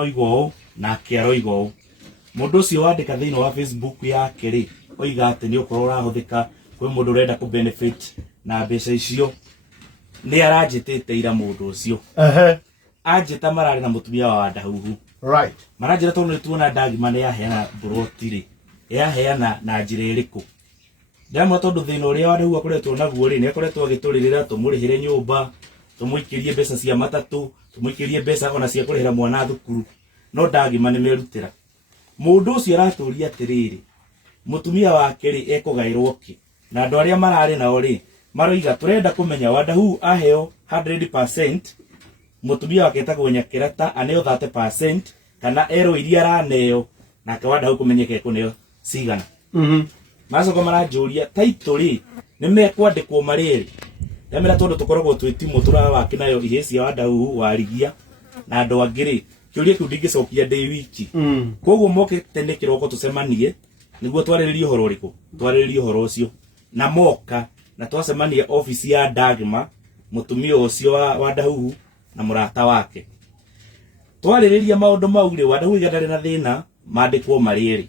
oigo na kiaroigo mundu ucio wandika thiini wa Facebook yake ri oiga ati ni ukorwo urahuthika kwi mundu urenda ku benefit na mbeca icio ni aranjitite ira mundu ucio anjita marari na mutumia wa Wadahuhu right maranjira tondu nituona Ndagima ni yaheana buroti ri yaheana na njira iriku ndamwe tondu thina uria Wadahuhu akoretwo naguo ri ni akoretwo agituririra tumurihire nyumba tumuikirie mbeca cia matatu tumuikirie mbeca ona cia kurihira mwana thukuru no Ndagima ni merutira mundu ucio araturia atiriri mutumia wake ri ekugairwo ki na andu aria marari nao ri maroiga turenda kumenya Wadahuhu aheo 100% mutumia wake etagwo Nyakirata aneo 30% kana ero iria araneo nake Wadahuhu kumenyeke kuneo cigana macoka maranjuria title ri nimekwandikwo mariri ndamira tondu tukoragwo twitimu turawaki nayo iheci ya Wadahuhu warigia na andu angiri kiuria kiu ndingicokia ndi wiki koguo moke tene kiroko tucemanie niguo twariririe uhoro uriku twariririe uhoro ucio na moka na twacemania ofisi ya Ndagima mutumia ucio wa Wadahuhu na murata wake twaririria maundu mau ri Wadahuhu igandari na thina mandikwo mariri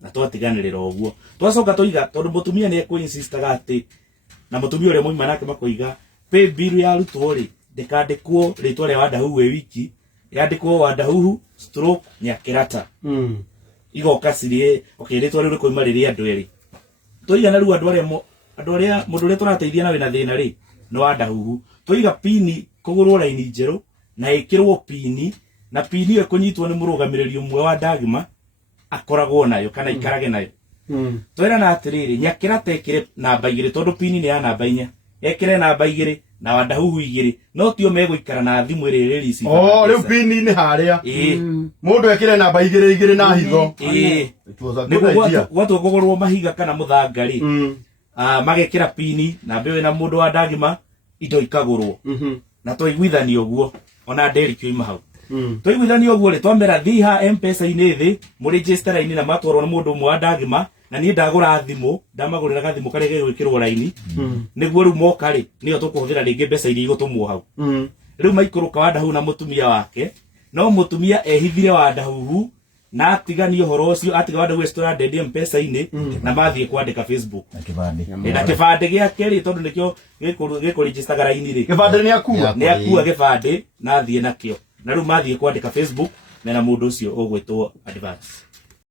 na twatiganirira uguo twacoka tuiga tondu mutumia ni eko insistaga ati na mutumia uria muima nake makoiga pay bill ya rutwo ri ndikandikwo ritwa ria Wadahuhu wiki yandikwo Wadahuhu / Nyakirata igoka cirie okay ritwa riu rikoima riri andu eri tuiga na riu andu aria mundu ria turateithia na wina thina ri no Wadahuhu tuiga pini kugurwo raini njeru na ikirwo pini na pini iyo kunyitwo ni murugamiriri umwe wa Ndagima akoragwo nayo kana ikarage nayo twira na atiriri Nyakirata ekire namba 2 tondu pini ni ya namba 4 ekire namba 2 na Wadahuhu 2 no tio meguikara na thimu iri risi riu pini ni haria mundu ekire namba 2 na hitho watu kugurwo mahiga kana muthangari magekira pini na mbewe na mundu wa Ndagima indo ikagurwo na toiguithanio guo ona nderi kioima hau toiguithanio guo ri twamera thiha M-Pesa ini thi mu register ini na matwarwo na mundu umwe wa Ndagima na ni ndagura thimu ndamagurira gathimu kare gwikirwo raini niguo riu moka ri niyo tukuhuthira ringi mbeca iria igutumwo hau riu maikuruka Wadahuhu na mutumia wake no mutumia ehithire Wadahuhu na atigani uhoro ucio atiga Wadahuhu store dead M-Pesa ini na mathie kwandika Facebook na kibande giake ri tondu nikio giku register raini ri kibande ni akua kibande na athie nakio na riu mathie kwandika Facebook na mundu ucio ugwitwo advance